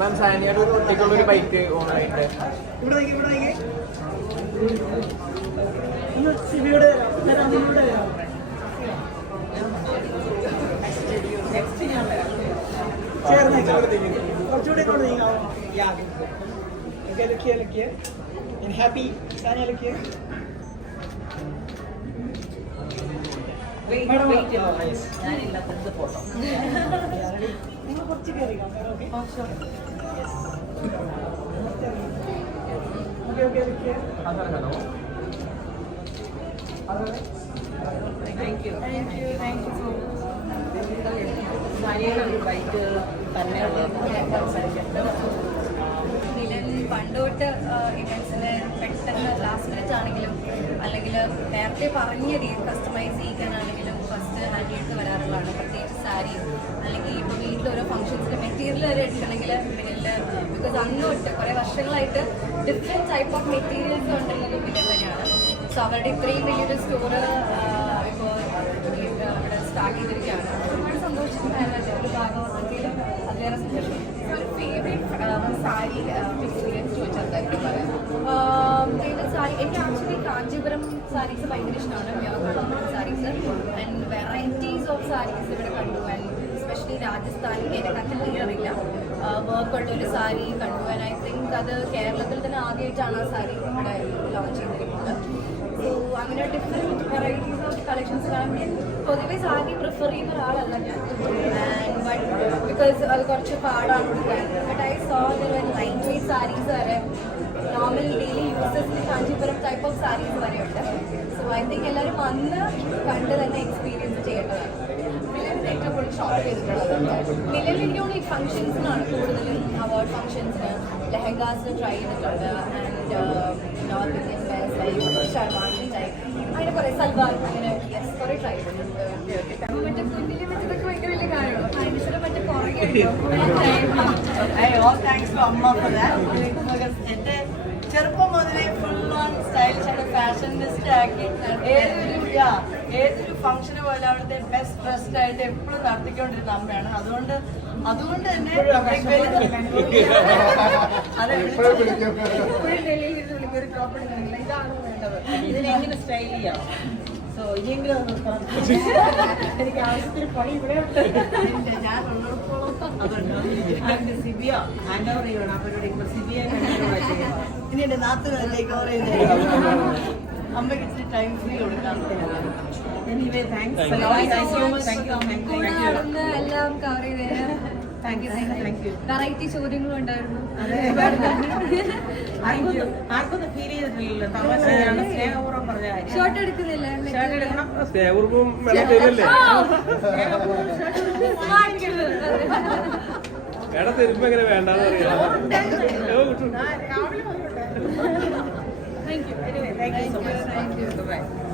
മാം സാനിയുടെ ഒരു ഒറ്റയ്ക്കുള്ളൊരു bike ഓണറായിട്ട് happy Sanya look here. Wait, nice. ഞാനില്ല the photo. നിങ്ങൾ കുറച്ച് കേറി camera okay? Oh, sure. Yes. Okay, look here. Hello Thank you. Thank you so much. സാനിയുടെ ഒരു bike തന്നെയുള്ളത് പണ്ട് തൊട്ട് ഇവൻസിന് പെട്ടെന്ന് ലാസ്റ്റ് മിനിറ്റ് ആണെങ്കിലും അല്ലെങ്കിൽ നേരത്തെ പറഞ്ഞ രീതി കസ്റ്റമൈസ് ചെയ്യാനാണെങ്കിലും ഫസ്റ്റ് ഹാൻഡ് ചെയ്ത് വരാറുള്ളതാണ്. പ്രത്യേകിച്ച് സാരി അല്ലെങ്കിൽ ഇപ്പോൾ വീട്ടിൽ ഓരോ ഫംഗ്ഷൻസിന് മെറ്റീരിയൽ വരെ എടുക്കണമെങ്കിൽ മിനിൽ ബിക്കോസ് അന്ന് തൊട്ട് കുറേ വർഷങ്ങളായിട്ട് ഡിഫറെൻറ്റ് ടൈപ്പ് ഓഫ് മെറ്റീരിയൽസ് ഉണ്ടെന്നത് മിനിൽ തന്നെയാണ്. സോ അവരുടെ ഇത്രയും വലിയൊരു സ്റ്റോറ് ഇപ്പോൾ ഇവിടെ സ്റ്റാർട്ട് ചെയ്തിരിക്കുകയാണ്. ഒരുപാട് സന്തോഷം ഒരു ഭാഗമാണെങ്കിലും അതിലേറെ സന്തോഷം. സാരി എക്സ്പീരിയൻസ് ചോദിച്ചാൽ സാരി എനിക്ക് ആക്ച്വലി കാഞ്ചീപുരം സാരീസ് ഭയങ്കര ഇഷ്ടമാണ്. Saris and varieties of saris ഇവിടെ കണ്ടു. ആൻഡ് എസ്പെഷ്യലി രാജസ്ഥാനിൽ എന്നെ അറിയില്ല വർക്കുള്ളൊരു സാരി കണ്ടു. ആൻഡ് ഐ തിങ്ക് അത് കേരളത്തിൽ തന്നെ ആദ്യമായിട്ടാണ് ആ സാരി ഇവിടെ ലോഞ്ച് ചെയ്തിരിക്കുന്നത്. സോ അങ്ങനെ ഡിഫറെൻറ്റ് വെറൈറ്റീസ് ഓഫ് കളക്ഷൻസ് കാണാൻ പൊതുവെ സാരി പ്രിഫർ ചെയ്യുന്ന ഒരാളല്ല ഞാൻ. ആൻഡ് ബട്ട് ബിക്കോസ് അത് കുറച്ച് പാടാണ് കൊടുക്കാൻ. But I saw light weight saris വരെ നോർമൽ ഡെയിലി യൂസസിന് കാഞ്ചീപുരം ടൈപ്പ് ഓഫ് സാരീസ് വരെയുണ്ട്. സോ ഐ തിങ്ക് എല്ലാവരും വന്ന് കണ്ട് തന്നെ എക്സ്പീരിയൻസ് ചെയ്യേണ്ടതാണ്. ഏറ്റവും കൂടുതൽ ഷോപ്പ് ചെയ്തിട്ടുള്ളത് നിലവിൽ എനിക്ക് തോന്നുന്നു ഈ ഫംഗ്ഷൻസിനാണ് കൂടുതലും. അവാർഡ് ഫംഗ്ഷൻസിന് ലെഹങ്കാസ് ട്രൈ ചെയ്തിട്ടുണ്ട്. And north Indian wears sherwani type അങ്ങനെ കുറേ സൽവാർ അങ്ങനെ യെസ് കുറേ ട്രൈ ചെയ്തിട്ടുണ്ട്. മറ്റേ കുഞ്ഞിലെ മറ്റേതൊക്കെ ഭയങ്കര വലിയ കാര്യമാണ്. ഫൈനാൻഷ്യലും മറ്റേ പുറകെ എന്റെ ചെറുപ്പം മുതലേ ഫുൾ ഓൺ സ്റ്റൈലിഷാണ് ഫാഷനിസ്റ്റ് ആക്കി ഏതൊരു ഫംഗ്ഷന് പോലെ അവിടുത്തെ ബെസ്റ്റ് ഡ്രസ്ഡ് ആയിട്ട് എപ്പോഴും നടത്തിക്കൊണ്ടിരുന്ന അമ്മയാണ്. അതുകൊണ്ട് തന്നെ എപ്പോഴും ഡൽഹിയിൽ ഇരുന്ന് വിളിക്കൊരു ടോപ്പ് എടുക്കണമെങ്കിൽ ഇതാണ് വേണ്ടത്. ഇതിനെങ്ങനെ സ്റ്റൈൽ ചെയ്യാം. സോ ഇനിയെങ്കിലും എനിക്ക് ആവശ്യത്തിന് പണി ഇവിടെ ഞാൻ ഉള്ളിടത്തോളം അതുണ്ട്. സിബിയ ഹാൻഡ് ഓവർ ചെയ്യണം. അവരോട് ഇപ്പോൾ സിബിയ ഇനി എന്റെ നാത്തുകളിലേക്ക് ഓവർ ചെയ്ത് അമ്മയ്ക്ക് ഇച്ചിരി ടൈം ഫ്രീ കൊടുക്കാം. എനിവേ താങ്ക്സ് എല്ലാം കവർ ചെയ്തതിന് വെറൈറ്റി ചോദ്യങ്ങളും ഉണ്ടായിരുന്നു. ആർക്കൊന്നും ഫീൽ ചെയ്തിട്ടില്ലല്ലോ. തമാശയാണ്. സ്നേഹപൂർവ്വം പറഞ്ഞ ഷോർട്ട് എടുക്കുന്നില്ല. എങ്ങനെ വേണ്ടെന്ന് അറിയാം. Thank you so much.